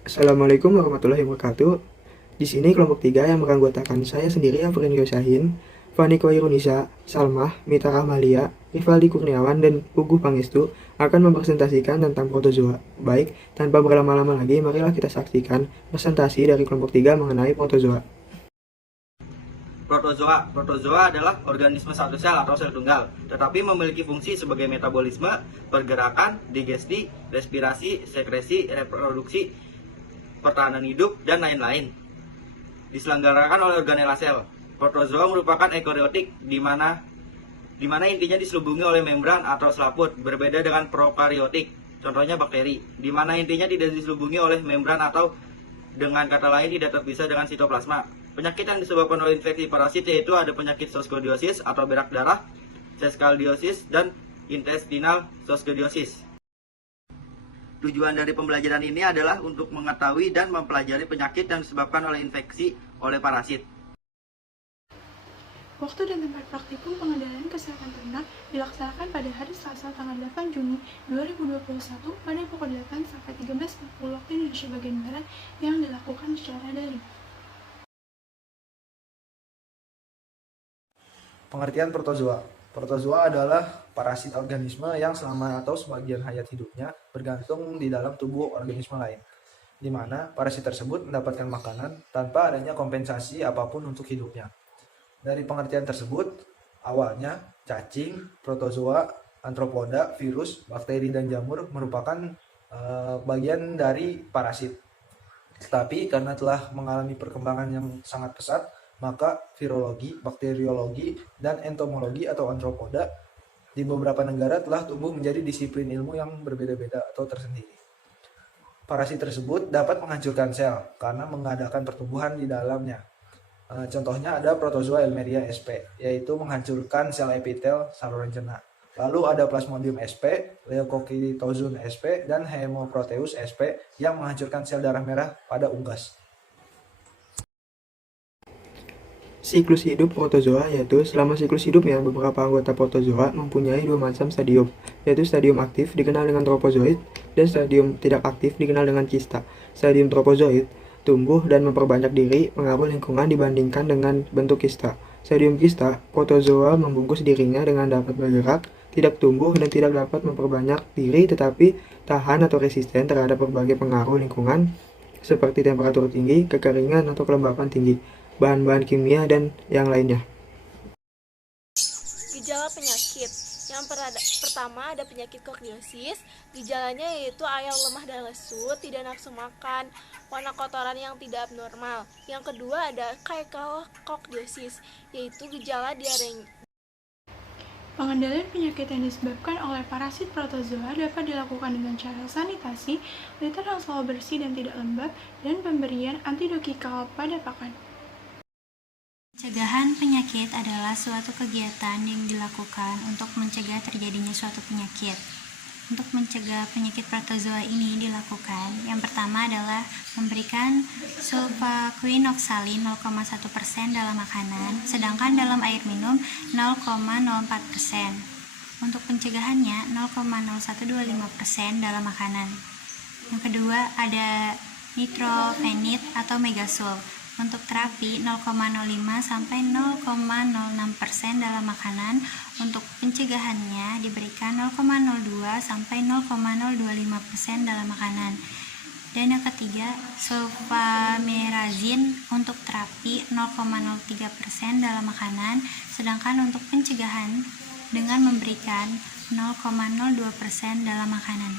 Assalamualaikum warahmatullahi wabarakatuh. Di sini kelompok 3 yang beranggotakan saya sendiri, Afrin Yosahin, Fani Koirunisa, Salmah, Mita Rahmalia, Rivaldi Kurniawan, dan Puguh Pangestu akan mempresentasikan tentang protozoa. Baik, tanpa berlama-lama lagi, marilah kita saksikan presentasi dari kelompok 3 mengenai protozoa. Protozoa adalah organisme satu sel atau sel tunggal, tetapi memiliki fungsi sebagai metabolisme, pergerakan, digesti, respirasi, sekresi, reproduksi, pertahanan hidup, dan lain-lain. Diselenggarakan oleh organela sel. Protozoa merupakan eukariotik di mana intinya diselubungi oleh membran atau selaput, berbeda dengan prokariotik, contohnya bakteri, di mana intinya tidak diselubungi oleh membran atau dengan kata lain tidak terpisah dengan sitoplasma. Penyakit yang disebabkan oleh infeksi parasit yaitu ada penyakit zooxanthidiosis atau berak darah, ceskaldiosis, dan intestinal zooxanthidiosis. Tujuan dari pembelajaran ini adalah untuk mengetahui dan mempelajari penyakit yang disebabkan oleh infeksi oleh parasit. Waktu dan tempat praktikum pengendalian kesehatan ternak dilaksanakan pada hari Selasa tanggal 8 Juni 2021 pada pukul 8 sampai 13.40 waktu Indonesia bagian Barat yang dilakukan secara daring. Pengertian protozoa. Protozoa adalah parasit organisme yang selama atau sebagian hayat hidupnya bergantung di dalam tubuh organisme lain, di mana parasit tersebut mendapatkan makanan tanpa adanya kompensasi apapun untuk hidupnya. Dari pengertian tersebut, awalnya cacing, protozoa, antropoda, virus, bakteri, dan jamur merupakan bagian dari parasit. Tetapi karena telah mengalami perkembangan yang sangat pesat, maka virologi, bakteriologi, dan entomologi atau antropoda di beberapa negara telah tumbuh menjadi disiplin ilmu yang berbeda-beda atau tersendiri. Parasit tersebut dapat menghancurkan sel karena mengadakan pertumbuhan di dalamnya. Contohnya ada protozoa Elmeria sp, yaitu menghancurkan sel epitel saluran cerna. Lalu ada Plasmodium sp, Leucocitozoon sp, dan Hemoproteus sp yang menghancurkan sel darah merah pada unggas. Siklus hidup protozoa yaitu selama siklus hidupnya beberapa anggota protozoa mempunyai dua macam stadium, yaitu stadium aktif dikenal dengan tropozoid dan stadium tidak aktif dikenal dengan kista. Stadium tropozoid tumbuh dan memperbanyak diri pengaruh lingkungan dibandingkan dengan bentuk kista. Stadium kista, protozoa membungkus dirinya dengan dapat bergerak, tidak tumbuh dan tidak dapat memperbanyak diri tetapi tahan atau resisten terhadap berbagai pengaruh lingkungan seperti temperatur tinggi, kekeringan atau kelembapan tinggi, bahan-bahan kimia, dan yang lainnya. Gejala penyakit yang pertama ada penyakit kokdiosis. Gejalanya yaitu ayam lemah dan lesu, tidak nafsu makan, warna kotoran yang tidak abnormal. Yang kedua ada kokdiosis, yaitu gejala diare. Pengendalian penyakit yang disebabkan oleh parasit protozoa dapat dilakukan dengan cara sanitasi, litter yang selalu bersih dan tidak lembab, dan pemberian antidokikal pada pakan. Pencegahan penyakit adalah suatu kegiatan yang dilakukan untuk mencegah terjadinya suatu penyakit. Untuk mencegah penyakit protozoa ini dilakukan, yang pertama adalah memberikan sulfaquinoxalin 0,1% dalam makanan, sedangkan dalam air minum 0,04%. Untuk pencegahannya 0,0125% dalam makanan. Yang kedua ada nitrophenid atau megasul. Untuk terapi 0,05 sampai 0,06% dalam makanan. Untuk pencegahannya diberikan 0,02 sampai 0,025% dalam makanan. Dan yang ketiga, sulfamerazin untuk terapi 0,03% dalam makanan, sedangkan untuk pencegahan dengan memberikan 0,02% dalam makanan.